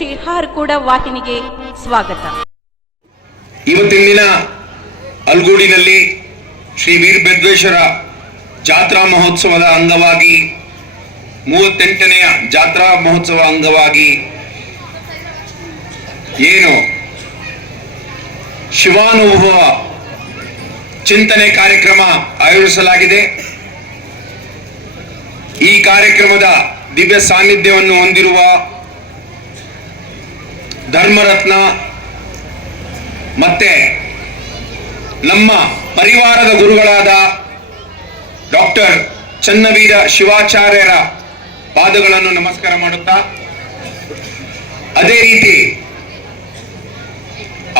ಶ್ರೀ ಕೂಡ ವಾಹಿನಿಗೆ ಸ್ವಾಗತ. ಇವತ್ತಿನ ದಿನ ಅಲ್ಗೂಡಿನಲ್ಲಿ ಶ್ರೀ ವೀರಭದ್ರೇಶ್ವರ ಜಾತ್ರಾ ಮಹೋತ್ಸವದ ಅಂಗವಾಗಿ, ಮೂವತ್ತೆಂಟನೆಯ ಜಾತ್ರಾ ಮಹೋತ್ಸವ ಅಂಗವಾಗಿ ಏನು ಶಿವಾನುಭವ ಚಿಂತನೆ ಕಾರ್ಯಕ್ರಮ ಆಯೋಜಿಸಲಾಗಿದೆ. ಈ ಕಾರ್ಯಕ್ರಮದ ದಿವ್ಯ ಸಾನ್ನಿಧ್ಯವನ್ನು ಹೊಂದಿರುವ ಧರ್ಮರತ್ನ ಮತ್ತೆ ನಮ್ಮ ಪರಿವಾರದ ಗುರುಗಳಾದ ಡಾಕ್ಟರ್ ಚನ್ನವೀರ ಶಿವಾಚಾರ್ಯರ ಪಾದಗಳನ್ನು ನಮಸ್ಕಾರ ಮಾಡುತ್ತಾ, ಅದೇ ರೀತಿ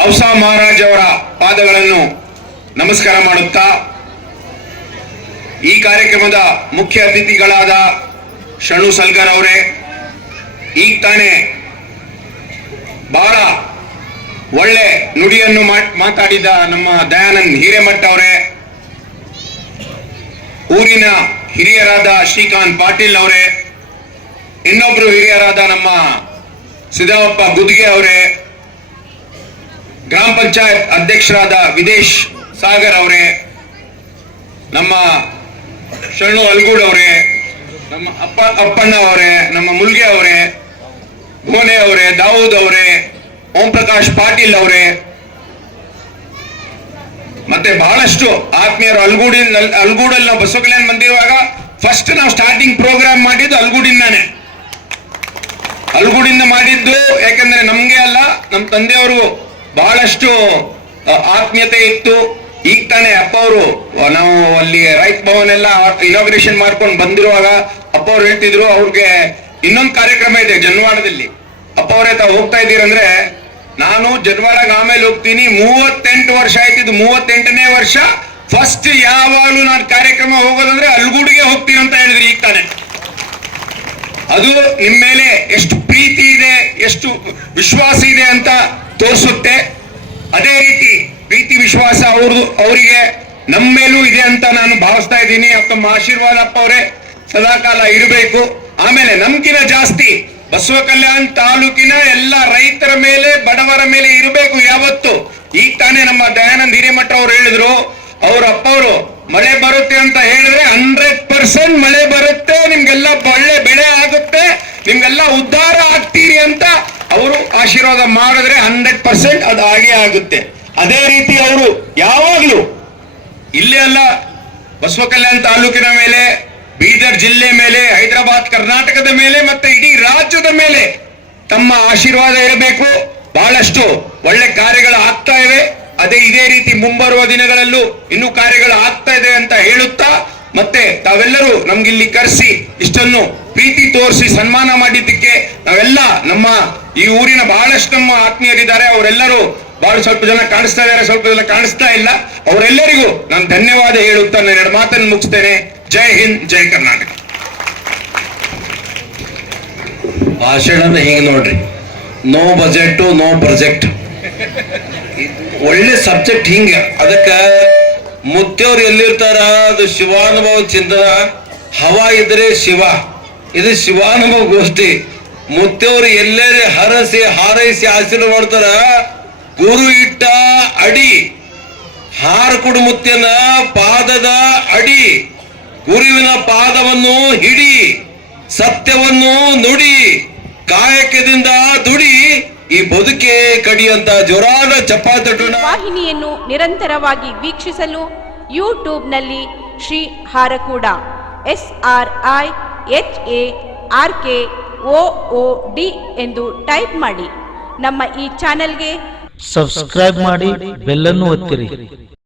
ಔಸಾ ಮಹಾರಾಜ್ ಅವರ ಪಾದಗಳನ್ನು ನಮಸ್ಕಾರ ಮಾಡುತ್ತಾ, ಈ ಕಾರ್ಯಕ್ರಮದ ಮುಖ್ಯ ಅತಿಥಿಗಳಾದ ಶಣು ಸಲ್ಗರ್ ಅವರೇ, ಈಗ ತಾನೇ ಬಹಳ ಒಳ್ಳೆ ನುಡಿಯನ್ನು ಮಾತಾಡಿದ ನಮ್ಮ ದಯಾನಂದ್ ಹಿರೇಮಠ ಅವರೇ, ಊರಿನ ಹಿರಿಯರಾದ ಶ್ರೀಕಾಂತ್ ಪಾಟೀಲ್ ಅವರೇ, ಇನ್ನೊಬ್ರು ಹಿರಿಯರಾದ ನಮ್ಮ ಸಿದ್ದಪ್ಪ ಗುದ್ಗೆ ಅವರೇ, ಗ್ರಾಮ ಪಂಚಾಯತ್ ಅಧ್ಯಕ್ಷರಾದ ವಿದೇಶ್ ಸಾಗರ್ ಅವರೇ, ನಮ್ಮ ಶರಣು ಅಲ್ಗೂಡ್ ಅವರೇ, ನಮ್ಮ ಅಪ್ಪ, ಅಪ್ಪಣ್ಣ ಅವರೇ, ನಮ್ಮ ಮುಲ್ಗೆ ಅವರೇ ಗೋನೆ ಅವರೇ, ದಾವೂದ್ ಅವರೇ ಓಂ ಪ್ರಕಾಶ್ ಪಾಟೀಲ್ ಅವರೇ. ಮತ್ತೆ ಬಹಳಷ್ಟು ಆತ್ಮೀಯರು ಅಲ್ಗೂಡಿನ ಅಲ್ಗೂಡಲ್ಲಿ ನಾವು ಬಸವ ಕಲ್ಯಾಣ ಬಂದಿರುವಾಗ ಫಸ್ಟ್ ನಾವು ಸ್ಟಾರ್ಟಿಂಗ್ ಪ್ರೋಗ್ರಾಮ್ ಮಾಡಿದ್ದು ಅಲ್ಗೂಡಿಂದಾನೆ. ಅಲ್ಗೂಡಿಂದ ಮಾಡಿದ್ದು ಯಾಕಂದ್ರೆ ನಮ್ಗೆ ಅಲ್ಲ ನಮ್ಮ ತಂದೆಯವರು ಬಹಳಷ್ಟು ಆತ್ಮೀಯತೆ ಇತ್ತು. ಈಗ ತಾನೇ ಅಪ್ಪ ಅವರು ನಾವು ಅಲ್ಲಿ ರೈತ ಭವನ್ ಎಲ್ಲ ಇನಾಗ್ರೇಷನ್ ಮಾಡ್ಕೊಂಡು ಬಂದಿರುವಾಗ ಅಪ್ಪ ಅವ್ರು ಹೇಳ್ತಿದ್ರು, ಅವ್ರಿಗೆ ಇನ್ನೊಂದು ಕಾರ್ಯಕ್ರಮ ಇದೆ ಜನ್ವಾಡದಲ್ಲಿ ಅಪ್ಪ ಅವರೇ, ತಾವು ಹೋಗ್ತಾ ಇದ್ದೀರಂದ್ರೆ ನಾನು ಜನ್ವಾಡಗೆ ಆಮೇಲೆ ಹೋಗ್ತೀನಿ. ಮೂವತ್ತೆಂಟು ವರ್ಷ ಆಯ್ತಿದ್ದು. ಮೂವತ್ತೆಂಟನೇ ವರ್ಷ. ಫಸ್ಟ್ ಯಾವಾಗಲೂ ನಾನು ಕಾರ್ಯಕ್ರಮ ಹೋಗೋದಂದ್ರೆ ಅಲ್ಗೂಡಿಗೆ ಹೋಗ್ತೀನಿ ಅಂತ ಹೇಳಿದ್ರಿ ಈಗ ತಾನೆ. ಅದು ನಿಮ್ಮ ಮೇಲೆ ಎಷ್ಟು ಪ್ರೀತಿ ಇದೆ, ಎಷ್ಟು ವಿಶ್ವಾಸ ಇದೆ ಅಂತ ತೋರಿಸುತ್ತೆ. ಅದೇ ರೀತಿ ಪ್ರೀತಿ, ವಿಶ್ವಾಸ ಅವ್ರದು ಅವರಿಗೆ ನಮ್ಮ ಮೇಲೂ ಇದೆ ಅಂತ ನಾನು ಭಾವಿಸ್ತಾ ಇದ್ದೀನಿ. ತಮ್ಮ ಆಶೀರ್ವಾದ ಅಪ್ಪ ಅವರೇ, ಸದಾಕಾಲ ಇರಬೇಕು. ಆಮೇಲೆ ನಮ್ಗಿನ ಜಾಸ್ತಿ ಬಸವ ಕಲ್ಯಾಣ್ ತಾಲೂಕಿನ ಎಲ್ಲ ರೈತರ ಮೇಲೆ, ಬಡವರ ಮೇಲೆ ಇರಬೇಕು ಯಾವತ್ತು? ಈಗ ತಾನೇ ನಮ್ಮ ದಯಾನಂದ ಹಿರೇಮಠ ಅವ್ರು ಹೇಳಿದ್ರು. ಅವ್ರ ಅಪ್ಪ ಅವರು ಮಳೆ ಬರುತ್ತೆ ಅಂತ ಹೇಳಿದ್ರೆ ಹಂಡ್ರೆಡ್ ಪರ್ಸೆಂಟ್ ಮಳೆ ಬರುತ್ತೆ, ನಿಮ್ಗೆಲ್ಲ ಒಳ್ಳೆ ಬೆಳೆ ಆಗುತ್ತೆ, ನಿಮ್ಗೆಲ್ಲ ಉದ್ಧಾರ ಆಗ್ತೀರಿ ಅಂತ ಅವರು ಆಶೀರ್ವಾದ ಮಾಡಿದ್ರೆ ಹಂಡ್ರೆಡ್ ಪರ್ಸೆಂಟ್ ಅದು ಹಾಗೆ ಆಗುತ್ತೆ. ಅದೇ ರೀತಿ ಅವರು ಯಾವಾಗಲೂ ಇಲ್ಲೇ ಅಲ್ಲ ಬಸವ ಕಲ್ಯಾಣ್ ತಾಲೂಕಿನ ಮೇಲೆ ಬೀದರ್ ಜಿಲ್ಲೆ ಮೇಲೆ, ಹೈದರಾಬಾದ್, ಕರ್ನಾಟಕದ ಮೇಲೆ ಮತ್ತೆ ಇಡೀ ರಾಜ್ಯದ ಮೇಲೆ ತಮ್ಮ ಆಶೀರ್ವಾದ ಇರಬೇಕು. ಬಹಳಷ್ಟು ಒಳ್ಳೆ ಕಾರ್ಯಗಳು ಆಗ್ತಾ ಇವೆ. ಅದೇ ಇದೇ ರೀತಿ ಮುಂಬರುವ ದಿನಗಳಲ್ಲೂ ಇನ್ನೂ ಕಾರ್ಯಗಳು ಆಗ್ತಾ ಇದೆ ಅಂತ ಹೇಳುತ್ತಾ, ಮತ್ತೆ ತಾವೆಲ್ಲರೂ ನಮ್ಗಿಲ್ಲಿ ಕರೆಸಿ ಇಷ್ಟನ್ನು ಪ್ರೀತಿ ತೋರಿಸಿ ಸನ್ಮಾನ ಮಾಡಿದ್ದಕ್ಕೆ ನಾವೆಲ್ಲ ನಮ್ಮ ಈ ಊರಿನ ಬಹಳಷ್ಟು ನಮ್ಮ ಆತ್ಮೀಯರಿದ್ದಾರೆ. ಅವರೆಲ್ಲರೂ ಬಹಳ ಸ್ವಲ್ಪ ಜನ ಕಾಣಿಸ್ತಾ ಇದ್ದಾರೆ, ಸ್ವಲ್ಪ ಜನ ಕಾಣಿಸ್ತಾ ಇಲ್ಲ. ಅವರೆಲ್ಲರಿಗೂ ನಾನು ಧನ್ಯವಾದ ಹೇಳುತ್ತಾ ನಾನು ಎರಡು ಮಾತನ್ನು ಮುಗಿಸ್ತೇನೆ. ಜೈ ಹಿಂದ್, ಜೈ ಕರ್ನಾಟಕ. ಭಾಷಣ ಹಿಂಗೆ ನೋಡ್ರಿ. ನೋ ಬಜೆಟ್ ನೋ ಪ್ರೊಜೆಕ್ಟ್ ಒಳ್ಳೆ ಸಬ್ಜೆಕ್ಟ್ ಹಿಂಗ. ಅದಕ್ಕೆ ಮುತ್ತೆಯವ್ರು ಎಲ್ಲಿರ್ತಾರ? ಅದು ಶಿವಾನುಭವ ಚಿಂತನ. ಹವಾ ಇದ್ರೆ ಶಿವ. ಇದು ಶಿವಾನುಭವ ಗೋಷ್ಠಿ. ಮುತ್ತೆಯವರು ಎಲ್ಲರೇ ಹರಸಿ, ಹಾರೈಸಿ ಆಶೀರ್ವಾದ ಮಾಡ್ತಾರ? ಗುರು ಇಟ್ಟ ಅಡಿ. ಹಾರ ಕೊಡು ಮುತ್ಯನ ಪಾದದ ಅಡಿ. ಗುರುವಿನ ಪಾದವನ್ನು ಹಿಡಿ ಸತ್ಯವನ್ನು ನುಡಿ ಕಾಯಕದಿಂದ ದುಡಿ ಈ ಬದುಕೆ ಕಡಿಯಂತ ಜೋರಾದ ಚಪ್ಪಾತಟ್ಟೋಣ ವಾಹಿನಿಯನ್ನು ನಿರಂತರವಾಗಿ ವೀಕ್ಷಿಸಲು ಯೂಟ್ಯೂಬ್ನಲ್ಲಿ Shri Harakuda S R I H A R K O O D ಎಂದು ಟೈಪ್ ಮಾಡಿ. ನಮ್ಮ ಈ ಚಾನೆಲ್ಗೆ ಸಬ್ಸ್ಕ್ರೈಬ್ ಮಾಡಿ ಬೆಲ್ಲನ್ನು ಒತ್ತಿರಿ.